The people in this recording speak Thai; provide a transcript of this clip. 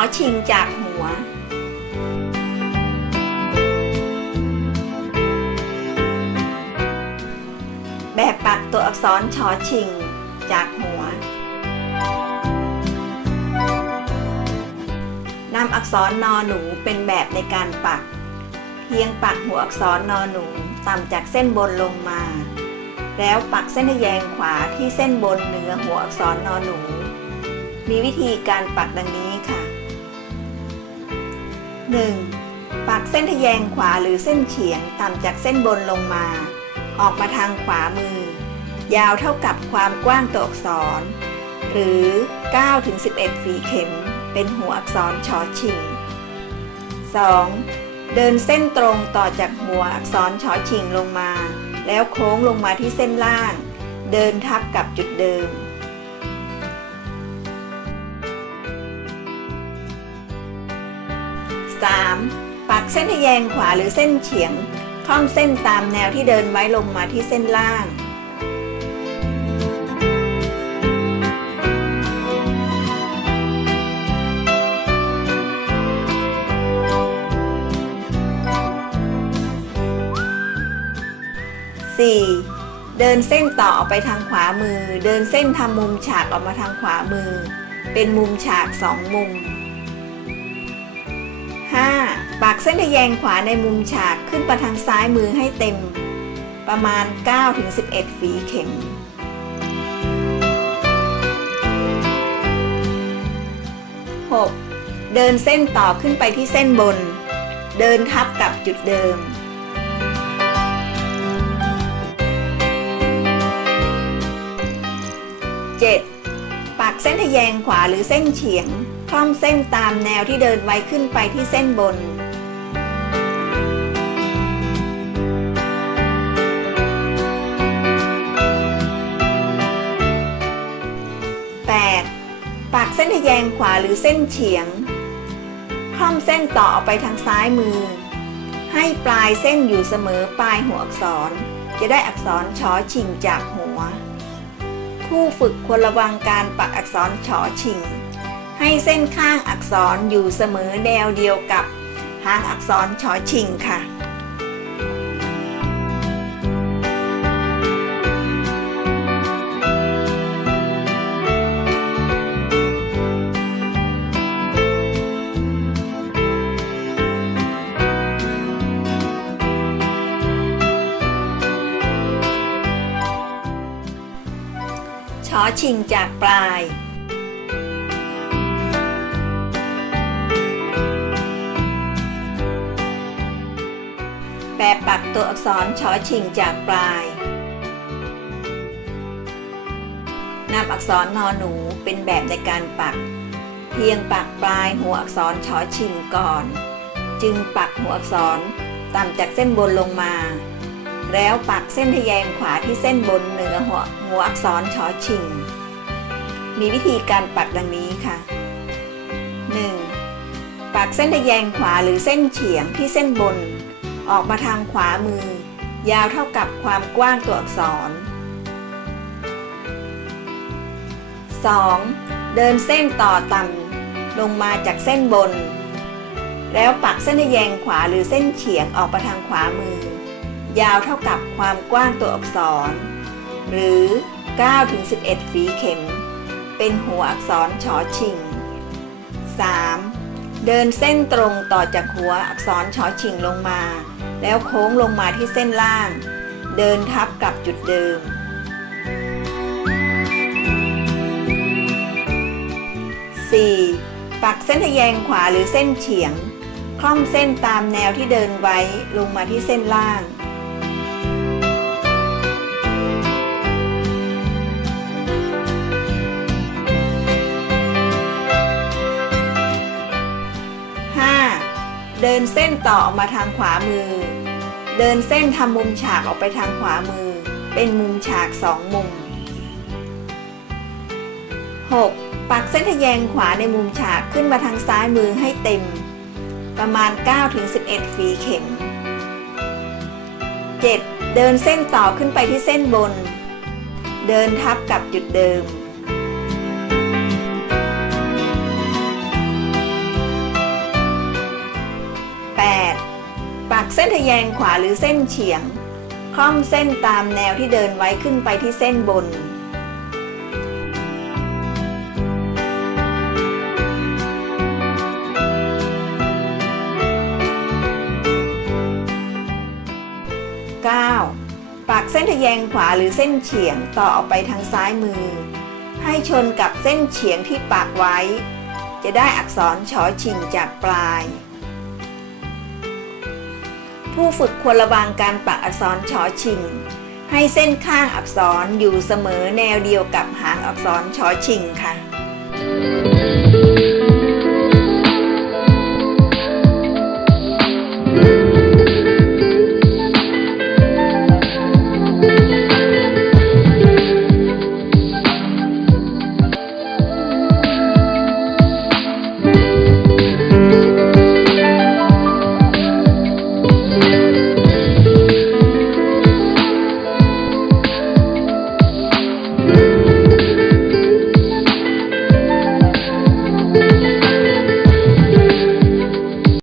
ชอชิงจากหัว แบบปักตัวอักษรชอชิงจากหัวนำอักษรนอหนูเป็นแบบในการปัก เพียงปักหัวอักษรนอหนูต่ำจากเส้นบนลงมา แล้วปักเส้นแยงขวาที่เส้นบนเหนือหัวอักษรนอหนู มีวิธีการปักดังนี้ค่ะ 1. ปักเส้นทะแยงขวาหรือเส้นเฉียงต่ำจากเส้นบนลงมา ออกมาทางขวามือ ยาวเท่ากับความกว้างตัวอักษร หรือ 9-11 ฝีเข็ม เป็นหัวอักษรชอชิง 2. เดินเส้นตรงต่อจากหัวอักษรชอชิงลงมา แล้วโค้งลงมาที่เส้นล่าง เดินทับกับจุดเดิม 3. ปักเส้นทแยงขวาหรือเส้นเฉียงคล่อมเส้นตามแนวที่เดินไว้ลงมาที่เส้นล่าง 4. เดินเส้นต่อออกไปทางขวามือ เดินเส้นทำมุมฉากออกมาทางขวามือ เป็นมุมฉากสองมุม 5. ปักเส้นทะแยงขวาในมุมฉากขึ้นไปทางซ้ายมือให้เต็ม ประมาณ 9-11 ฝีเข็ม 6. เดินเส้นต่อขึ้นไปที่เส้นบน เดินทับกับจุดเดิม 7. ปักเส้นทะแยงขวาหรือเส้นเฉียง คล่อมเส้นตามแนวที่เดินไว้ขึ้นไปที่เส้นบน 8. ปักเส้นทะแยงขวาหรือเส้นเฉียง คล่อมเส้นต่อออกไปทางซ้ายมือ ให้ปลายเส้นอยู่เสมอปลายหัวอักษร จะได้อักษรชอชิงจากหัว ผู้ฝึกควรระวังการปักอักษรฉอชิง ให้เส้นข้างอักษรอยู่เสมอแนวเดียวกับหางอักษรฉอชิงค่ะ ชอชิงจากปลายแบบปักตัวอักษรชอชิงจากปลายนำอักษรนอหนูเป็นแบบในการปัก เพียงปักปลายหัวอักษรชอชิงก่อน จึงปักหัวอักษรต่ำจากเส้นบนลงมา แล้วปักเส้นทะแยงขวาที่เส้นบนเหนือหัวหัวอักษรชอชิง มีวิธีการปักดังนี้ค่ะ 1. ปักเส้นทะแยงขวาหรือเส้นเฉียงที่เส้นบน ออกมาทางขวามือ ยาวเท่ากับความกว้างตัวอักษร 2. เดินเส้นต่อต่ำลงมาจากเส้นบน แล้วปักเส้นทะแยงขวาหรือเส้นเฉียงออกมาทางขวามือ ยาวเท่ากับความกว้างตัวอักษร หรือ 9-11 ฝีเข็ม เป็นหัวอักษรชอชิง 3. เดินเส้นตรงต่อจากหัวอักษรชอชิงลงมา แล้วโค้งลงมาที่เส้นล่าง เดินทับกับจุดเดิม 4. ปักเส้นทะแยงขวาหรือเส้นเฉียง คล่อมเส้นตามแนวที่เดินไว้ลงมาที่เส้นล่าง เดินเส้นต่อออกมาทางขวามือ เดินเส้นทำมุมฉากออกไปทางขวามือ เป็นมุมฉากสองมุม 6. ปักเส้นทะแยงขวาในมุมฉากขึ้นมาทางซ้ายมือให้เต็ม ประมาณ 9-11 ฝีเข็ม 7. เดินเส้นต่อขึ้นไปที่เส้นบน เดินทับกับจุดเดิม เส้นทะแยงขวาหรือเส้นเฉียง คล่อมเส้นตามแนวที่เดินไว้ขึ้นไปที่เส้นบน 9. ปักเส้นทะแยงขวาหรือเส้นเฉียงต่อออกไปทางซ้ายมือ ให้ชนกับเส้นเฉียงที่ปักไว้ จะได้อักษรชอชิงจากปลาย ผู้ฝึกควรระวังการปักอักษรชอชิง ให้เส้นข้างอักษรอยู่เสมอแนวเดียวกับหางอักษรชอชิงค่ะ